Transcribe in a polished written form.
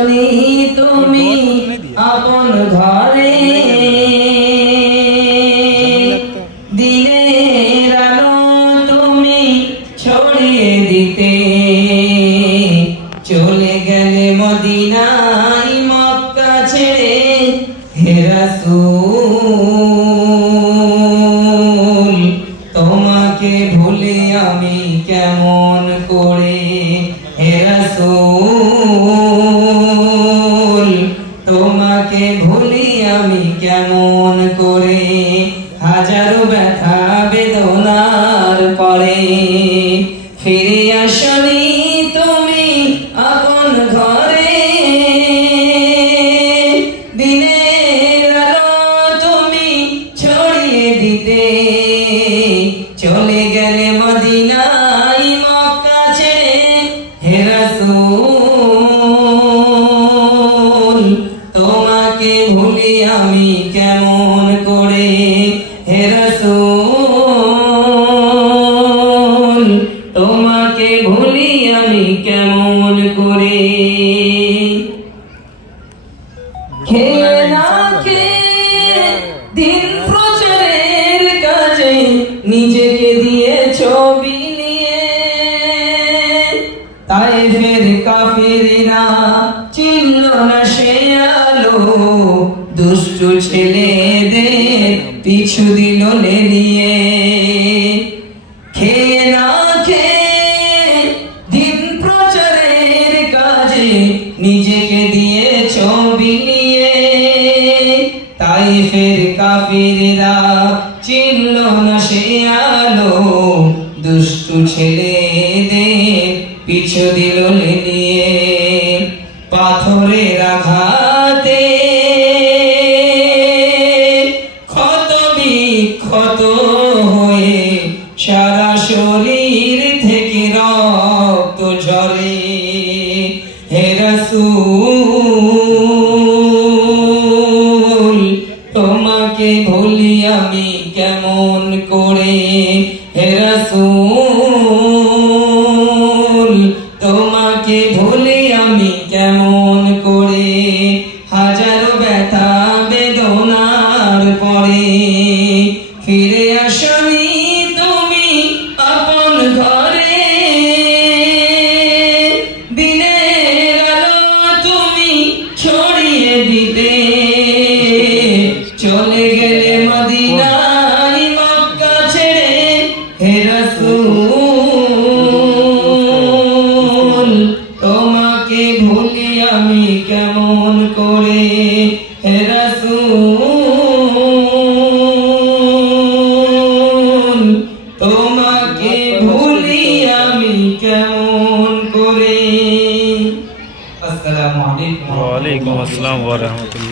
আসনি তুমি আপন ঘরে, দিনের আলো তুমি ছড়িয়ে দিতে, চলে গেলে মদিনায় মক্কা ছেড়ে হে রাসূল। তোমাকে ভুলে আমি কেমন করে হে রাসূল, তোমাকে ভুলি আমি কেমন করে, হাজারো ব্যথা বেদনার পরে ফিরে আসনি তুমি আপন ঘরে, দিনের আলো তুমি ছড়িয়ে দিতে, চলে গেলে মদিনায় মক্কা ছেড়ে হে রাসূল। তোমাকে ভুলি আমি কেমন করে হে রাসূল, তোমাকে ভুলি আমি কেমন করে। খেয়ে না খেয়ে দিন প্রচারের কাজে নিজেকে দিয়ে ছবি নিয়ে, তায়েফের কাফিররা চিনল না সে আলো, দুষ্টু ছেলেদের পিছু দিল লেলিয়ে। খেয়ে না খেয়ে দিন প্রচারের কাজে নিজেকে দিয়ে ছবি নিয়ে, তায়েফের কাফিররা চিনল না সে আলো, দুষ্টু ছেলেদের পিছু দিল লেলিয়ে। পাথরের আঘাতে ক্ষত বিক্ষত হয়ে সারা শরীর থেকে রক্ত ঝরে হে রাসূল। তোমাকে ভুলি আমি কেমন করে হে রাসূল, তোমাকে ভুলি আমি কেমন করে, হাজারো ব্যথা বেদনার পরে ফিরে আসনি তুমি আপন ঘরে, দিনের আলো তুমি ছড়িয়ে দিতে, চলে গেলে মদিনায় মক্কা ছেড়ে হে রাসূল। তোমাকে ভুলি আমি কেমন করে হে রাসূল, তোমাকে ভুলি আমি কেমন করে। আসসালামু আলাইকুম। ওয়া আলাইকুম আসসালাম ওয়া রাহমাতুল্লাহ।